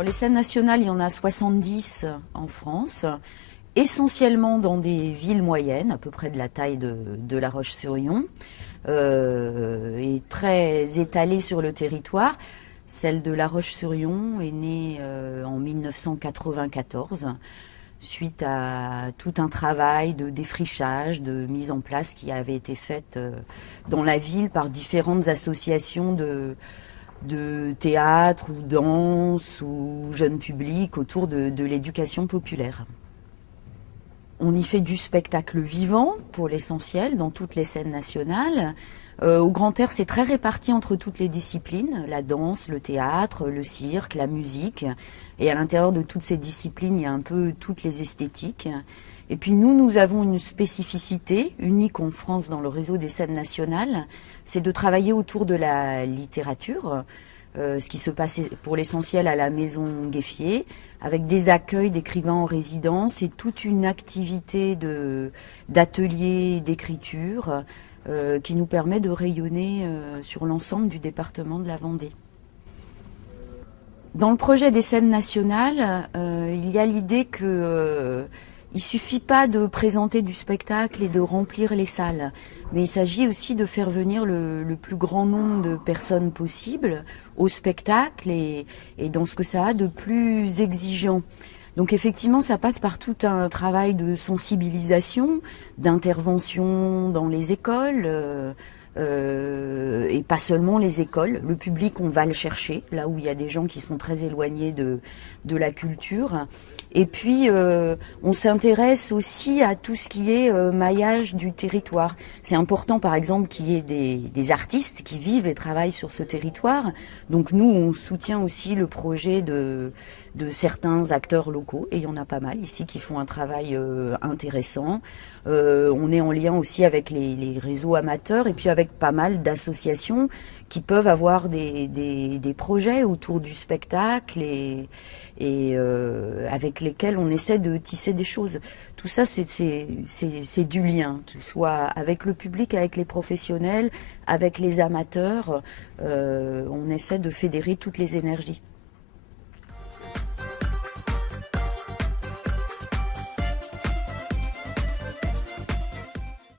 Alors les scènes nationales, il y en a 70 en France, essentiellement dans des villes moyennes, à peu près de la taille de La Roche-sur-Yon, et très étalées sur le territoire. Celle de La Roche-sur-Yon est née en 1994, suite à tout un travail de défrichage, de mise en place qui avait été faite dans la ville par différentes associations de théâtre ou danse ou jeune public autour de l'éducation populaire. On y fait du spectacle vivant pour l'essentiel dans toutes les scènes nationales. Au Grand Air, c'est très réparti entre toutes les disciplines, la danse, le théâtre, le cirque, la musique. Et à l'intérieur de toutes ces disciplines, il y a un peu toutes les esthétiques. Et puis nous avons une spécificité unique en France dans le réseau des scènes nationales, c'est de travailler autour de la littérature, ce qui se passe pour l'essentiel à la Maison Gueffier, avec des accueils d'écrivains en résidence et toute une activité d'ateliers d'écriture qui nous permet de rayonner sur l'ensemble du département de la Vendée. Dans le projet des scènes nationales, il y a l'idée que il ne suffit pas de présenter du spectacle et de remplir les salles, mais il s'agit aussi de faire venir le plus grand nombre de personnes possible au spectacle et dans ce que ça a de plus exigeant. Donc effectivement, ça passe par tout un travail de sensibilisation, d'intervention dans les écoles, et pas seulement les écoles. Le public, on va le chercher, là où il y a des gens qui sont très éloignés de la culture. Et puis, on s'intéresse aussi à tout ce qui est maillage du territoire. C'est important, par exemple, qu'il y ait des artistes qui vivent et travaillent sur ce territoire. Donc nous, on soutient aussi le projet de certains acteurs locaux, et il y en a pas mal ici qui font un travail intéressant. On est en lien aussi avec les réseaux amateurs et puis avec pas mal d'associations qui peuvent avoir des projets autour du spectacle et avec lesquels on essaie de tisser des choses. Tout ça, c'est du lien, qu'il soit avec le public, avec les professionnels, avec les amateurs. On essaie de fédérer toutes les énergies.